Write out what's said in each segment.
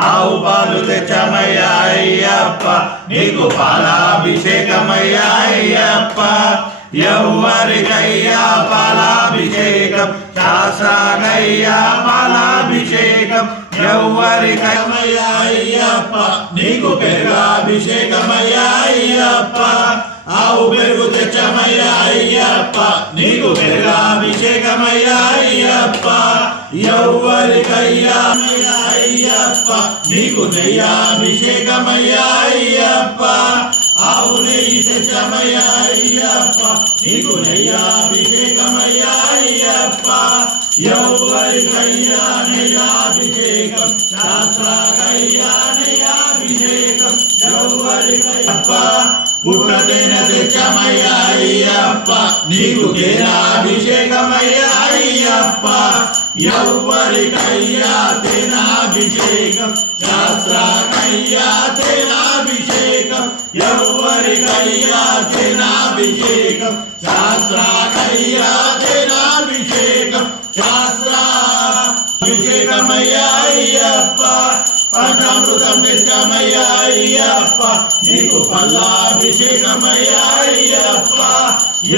ఆవు పాలు తెచ్చమయ్యా అయ్యప్ప నీకు పాలాభిషేకమయ్యా అయ్యప్ప ఎవ్వరికయ్యా పాలాభిషేకం శాస్త్రానయ్యా పాలాభిషేకం ఎవ్వరికయ్యా అయ్యప్ప నీకు పెరుగాభిషేకమయ్యా అయ్యప్ప ఆవు పెరుగు తెచ్చమయ్యా అయ్యప్ప నీకు పెరుగాభిషేకమయ్యా అయ్యప్ప ఎవ్వరికయ్యా అయ్యప్ప నీకు నెయ్యాభిషేకమయ్యా అయ్యప్ప ఆవు నెయ్యి తెచ్చమయ్యా అయ్యప్ప నీకు నెయ్యాభిషేకమయ్యా అయ్యప్ప ఎవ్వరికయ్యా నెయ్యాభిషేకం శాస్త్రాకయ్యా నెయ్యాభిషేకం ఎవ్వరికయ్యప్ప పుట్టతేన తెచ్చమయ్యా అయ్యప్ప నీకు తేనాభిషేకమయ్యా అయ్యప్ప ఎవ్వరికయ్యా తేనాభిషేకం శాస్త్రాకయ్యా తేనాభిషేకం ఎవ్వరికయ్యా తేనాభిషేకం శాస్త్రాకయ్యా తేనాభిషేకం శాస్త్రాభిషేకమయ్యా అయ్యప్ప పంచామృతం తెచ్చమయ్యా అయ్యప్ప నీకు పల్లాభిషేకమయ్యా అయ్యప్ప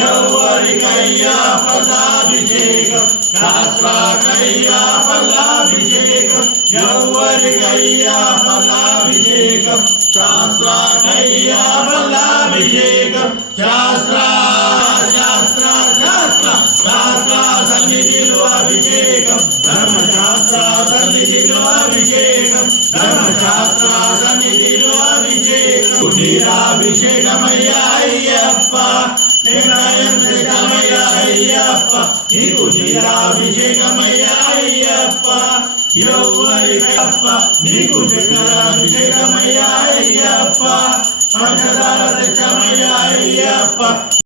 ఎవ్వరికయ్యా పల్లాభిషేకం శాస్త్రాకయ్యా పల్లాభిషేకం ఎవ్వరికయ్యా పల్లాభిషేకం శాస్త్రాకయ్యా పల్లాభిషేకం శాస్త్ర శాస్త్ర శాస్త్ర శాస్త్ర సన్నిధిలో అభిషేకం ధర్మశాస్త్ర సన్నిధిలో అభిషేకం ధర్మశాస్త్ర సన్నిధిలో అభిషేకం నీరాభిషేకమయ్యా అయ్యప్ప నిర్ణయం తెచ్చమయ్యా అయ్యప్ప నీకు నీరాభిషేకమయ్యా అయ్యప్ప ఎవ్వరికయ్యప్ప నీకు చక్రాభిషేకమయ్యా అయ్యప్ప పంచదార తెచ్చమయ్యా అయ్యప్ప